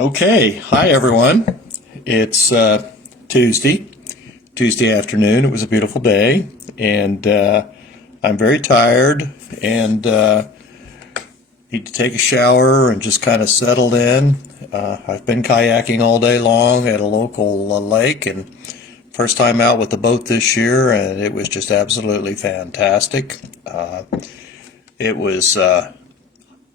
Okay, hi everyone. It's Tuesday afternoon. It was a beautiful day, and I'm very tired and need to take a shower and just kind of settle in. I've been kayaking all day long at a local lake, and first time out with the boat this year, and it was just absolutely fantastic. It was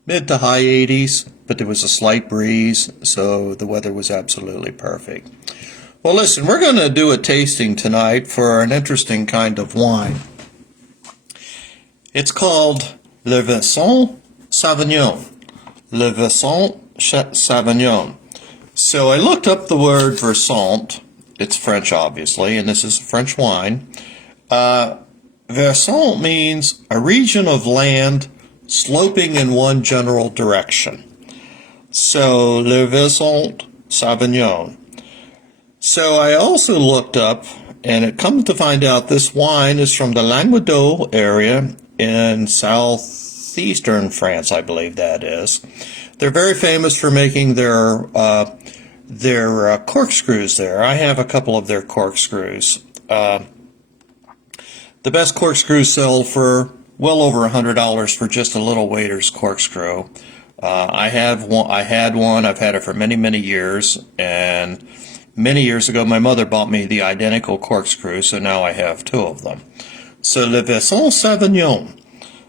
mid to high 80s, but there was a slight breeze, so the weather was absolutely perfect. Well, listen, we're going to do a tasting tonight for an interesting kind of wine. It's called Le Versant Sauvignon. Le Versant Sauvignon. So I looked up the word Versant. It's French, obviously, and this is a French wine. Versant means a region of land sloping in one general direction. So, Le Versant Sauvignon. So I also looked up, and it comes to find out this wine is from the Languedoc area in southeastern France, I believe that is. They're very famous for making their corkscrews there. I have a couple of their corkscrews. The best corkscrews sell for well over $100 for just a little waiter's corkscrew. I had one. I've had it for many, many years, and many years ago my mother bought me the identical corkscrew, so now I have two of them. So Le Versant Sauvignon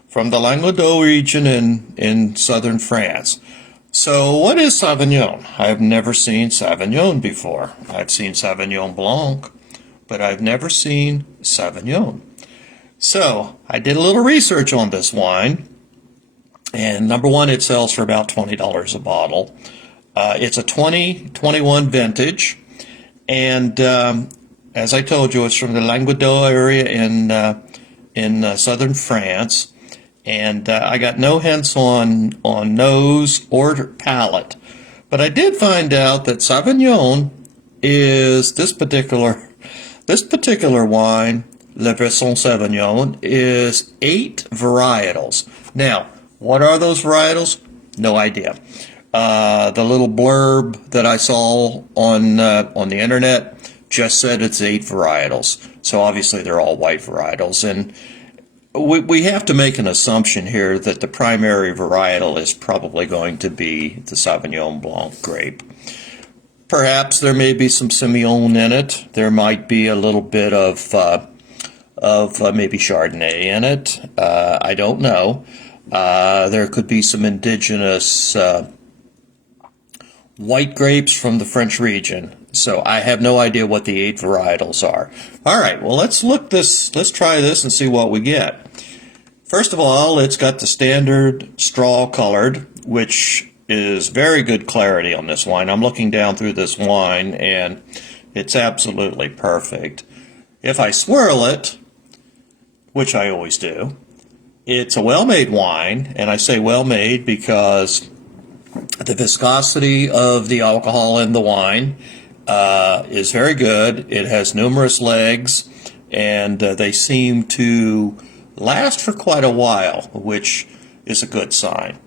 from the Languedoc region in southern France. So what is Sauvignon? I've never seen Sauvignon before. I've seen Sauvignon Blanc, but I've never seen Sauvignon. So I did a little research on this wine, and number one, it sells for about $20 a bottle. It's a 2021 vintage, and as I told you, it's from the Languedoc area in southern France, and I got no hints on nose or palate, but I did find out that Sauvignon is this particular wine. Le Versant Sauvignon is 8 varietals. Now, what are those varietals? No idea. The little blurb that I saw on the internet just said it's 8 varietals. So obviously they're all white varietals, and we have to make an assumption here that the primary varietal is probably going to be the Sauvignon Blanc grape. Perhaps there may be some Semillon in it. There might be a little bit of maybe Chardonnay in it. I don't know. There could be some indigenous white grapes from the French region. So I have no idea what the 8 varietals are. All right, well, let's try this and see what we get. First of all, it's got the standard straw colored, which is very good clarity on this wine. I'm looking down through this wine, and it's absolutely perfect. If I swirl it, which I always do, it's a well-made wine, and I say well-made because the viscosity of the alcohol in the wine is very good. It has numerous legs, and they seem to last for quite a while, which is a good sign.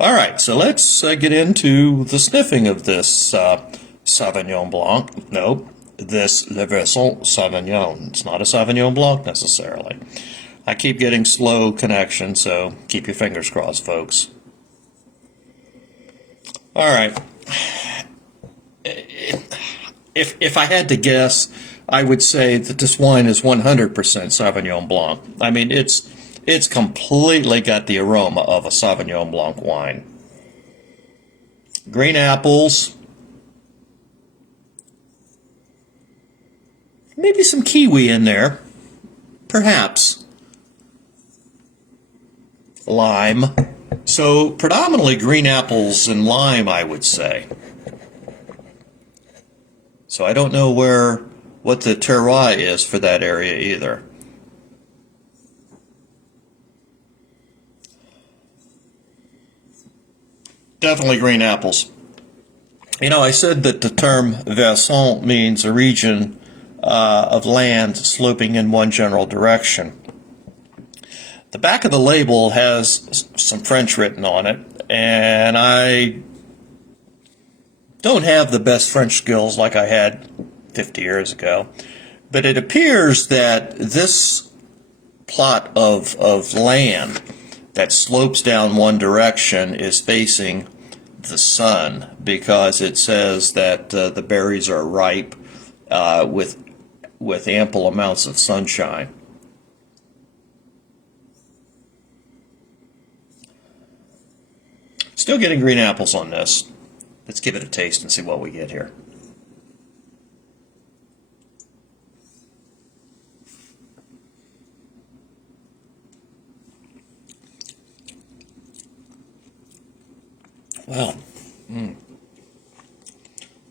All right, so let's get into the sniffing of this Sauvignon Blanc. Nope, this Le Versant Sauvignon. It's not a Sauvignon Blanc necessarily. I keep getting slow connection, so keep your fingers crossed, folks. All right. If I had to guess, I would say that this wine is 100% Sauvignon Blanc. I mean, it's completely got the aroma of a Sauvignon Blanc wine. Green apples. Maybe some kiwi in there. Perhaps. Lime. So predominantly green apples and lime, I would say. So I don't know what the terroir is for that area either. Definitely green apples. You know, I said that the term Versant means a region of land sloping in one general direction. The back of the label has some French written on it, and I don't have the best French skills like I had 50 years ago, but it appears that this plot of land that slopes down one direction is facing the sun, because it says that the berries are ripe with ample amounts of sunshine. Still getting green apples on this. Let's give it a taste and see what we get here. Wow. I'm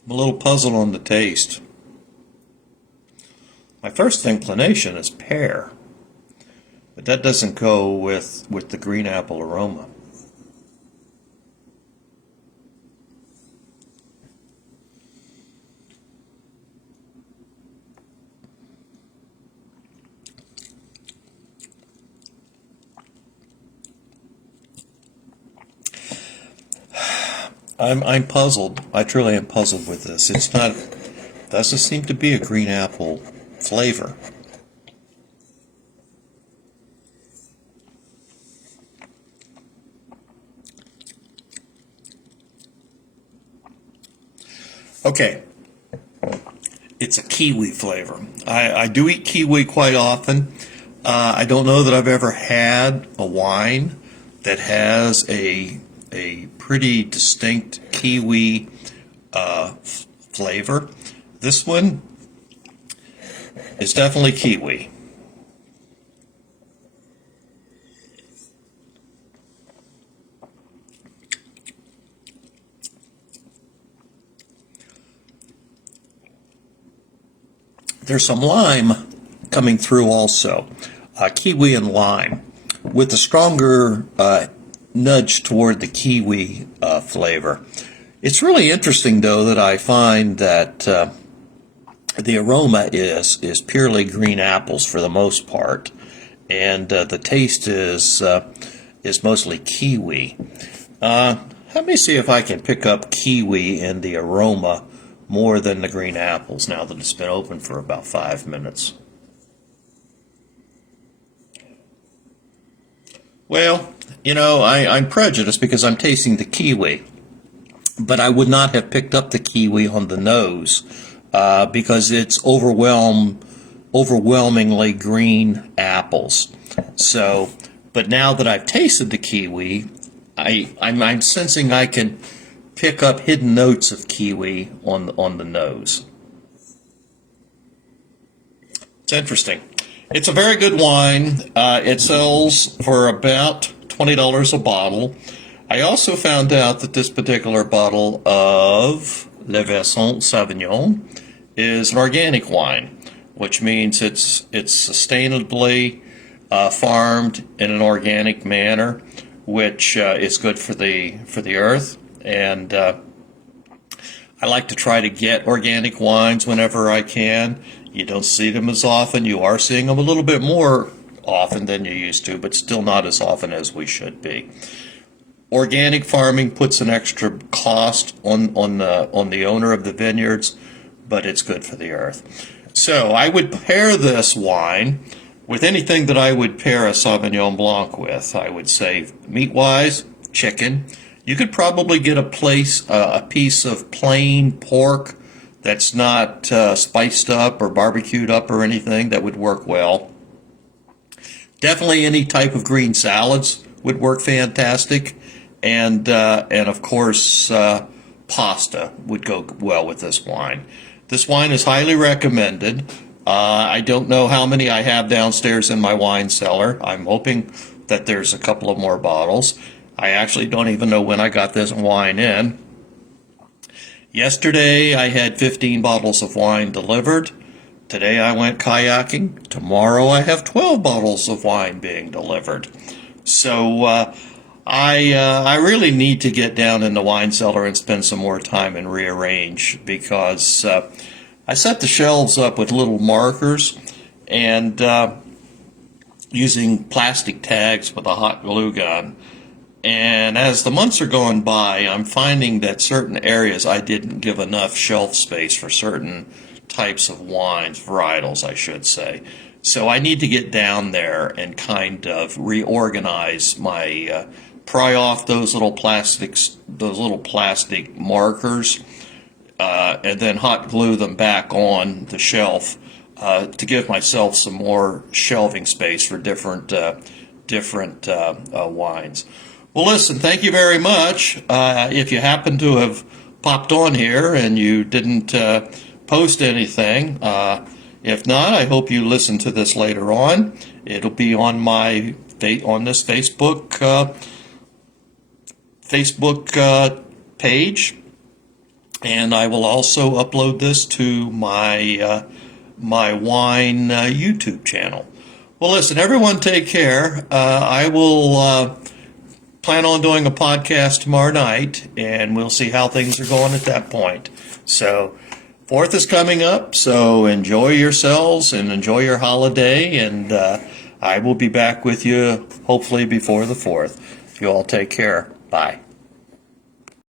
a little puzzled on the taste. My first inclination is pear, but that doesn't go with the green apple aroma. I'm puzzled. I truly am puzzled with this. It's not, doesn't seem to be a green apple flavor. Okay, it's a kiwi flavor. I do eat kiwi quite often. I don't know that I've ever had a wine that has a pretty distinct kiwi flavor. This one is definitely kiwi. There's some lime coming through also, kiwi and lime, with a stronger nudge toward the kiwi flavor. It's really interesting, though, that I find that the aroma is purely green apples for the most part, and the taste is mostly kiwi. Let me see if I can pick up kiwi in the aroma more than the green apples now that it's been open for about 5 minutes. Well, you know, I'm prejudiced because I'm tasting the kiwi, but I would not have picked up the kiwi on the nose because it's overwhelmingly green apples. So, but now that I've tasted the kiwi, I'm sensing I can pick up hidden notes of kiwi on the nose. It's interesting. It's a very good wine. It sells for about $20 a bottle. I also found out that this particular bottle of Le Versant Sauvignon is an organic wine, which means it's sustainably farmed in an organic manner, which is good for the earth. And I like to try to get organic wines whenever I can. You don't see them as often. You are seeing them a little bit more often than you used to, but still not as often as we should be. Organic farming puts an extra cost on the owner of the vineyards, but it's good for the earth. So I would pair this wine with anything that I would pair a Sauvignon Blanc with. I would say, meat-wise, chicken. You could probably get a piece of plain pork that's not spiced up or barbecued up or anything. That would work well. Definitely any type of green salads would work fantastic. And of course, pasta would go well with this wine. This wine is highly recommended. I don't know how many I have downstairs in my wine cellar. I'm hoping that there's a couple of more bottles. I actually don't even know when I got this wine in. Yesterday, I had 15 bottles of wine delivered. Today, I went kayaking. Tomorrow, I have 12 bottles of wine being delivered. So, I really need to get down in the wine cellar and spend some more time and rearrange, because I set the shelves up with little markers and using plastic tags with a hot glue gun. And as the months are going by, I'm finding that certain areas I didn't give enough shelf space for certain types of wines, varietals, I should say. So I need to get down there and kind of reorganize my, pry off those little plastic markers, and then hot glue them back on the shelf to give myself some more shelving space for different wines. Well, listen, thank you very much. If you happen to have popped on here and you didn't post anything, if not, I hope you listen to this later on. It'll be on my on this Facebook page, and I will also upload this to my my wine YouTube channel. Well, listen, everyone, take care. I will plan on doing a podcast tomorrow night, and we'll see how things are going at that point. So, 4th is coming up, so enjoy yourselves and enjoy your holiday, and I will be back with you hopefully before the 4th. You all take care. Bye.